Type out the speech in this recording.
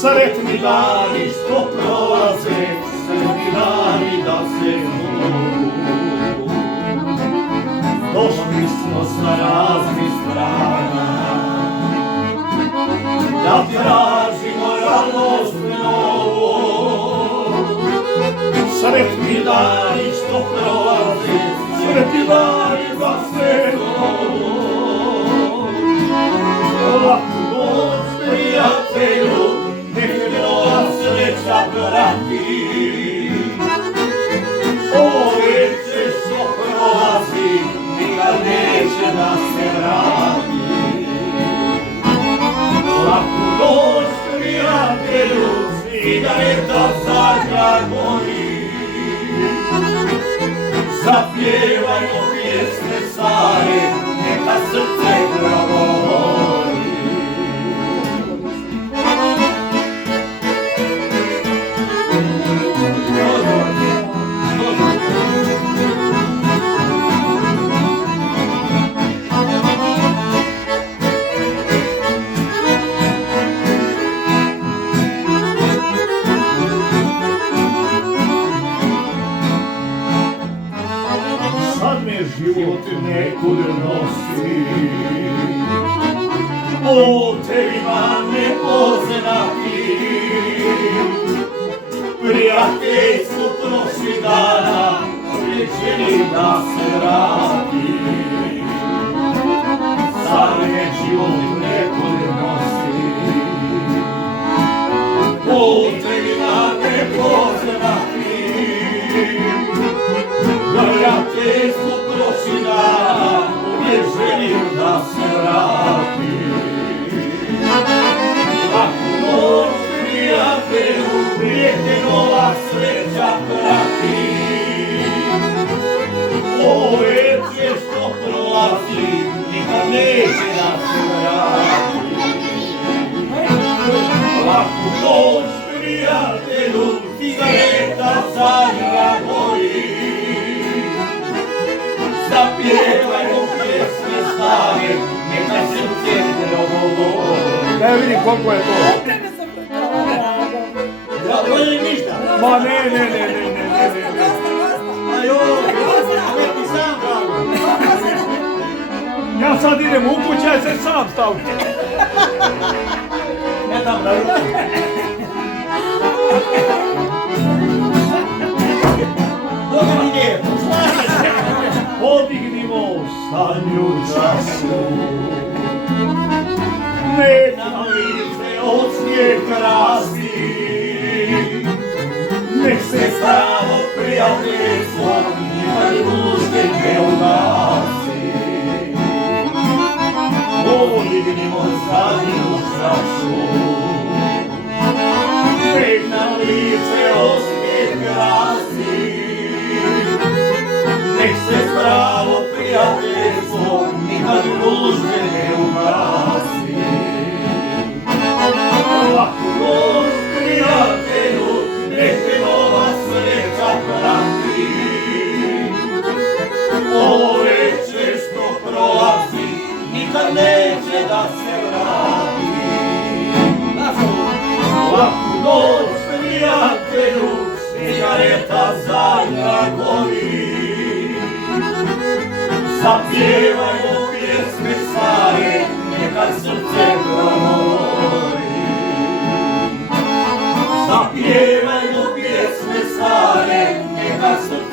Sretni dani što prolaze, sretni dani da se zovu. Došli smo sa raznih strana, da tražimo radost novu. Sretni dani što prolaze, sretni dani da se zovu. Laku noć, prijatelju, nek me nova sreća prati. Ovo veče što prolazi, nikad neće da se vrati. Laku noć, prijatelju, cigareta zadnja gori. Zapjevajmo pjesme stare, neka srce progovori. Sad me život nekud nosi, putevima nepoznati. Prijateljstvu prošli dana, rečeni da se vrati. Sad me život nekud nosi, putevima nepoznati. Prijateljstvu prošli dana, uvijek želim da se vrati. Laku noć, prijatelju, nek te nova sreća prati. Ovo veče što prolazi, nikad neće da se vrati. Laku noć, prijatelju, cigareta zadnja gori. Zapjevajmo pjesme stare, neka srce progovori. Da ja vidim koliko je to. Ja bolje ništa. Ma ne. Ajoj, ti sam bravo. Ja sad idem u kuću, ja se sam stavim. Ne dam da ruku. Dobro mi je, slažeš se. Podignimo stanju času. Ne na lice osmijeh krasi. Nek se staro prijateljstvo nikad ružne ne ugasi. Podignimo stanju času. Nek na lice osmijeh krasi. Nek se pravo prijateljstvo nikad ružne ne ugasi. Laku noć, prijatelju, nek te nova sreća prati. Ovo veče što prolazi, nikad neće da se vrati. Laku noć, prijatelju, cigareta zadnja gori. Zapjevajmo pjesme stare, neka srce progovori. Zapjevajmo pjesme stare, neka srce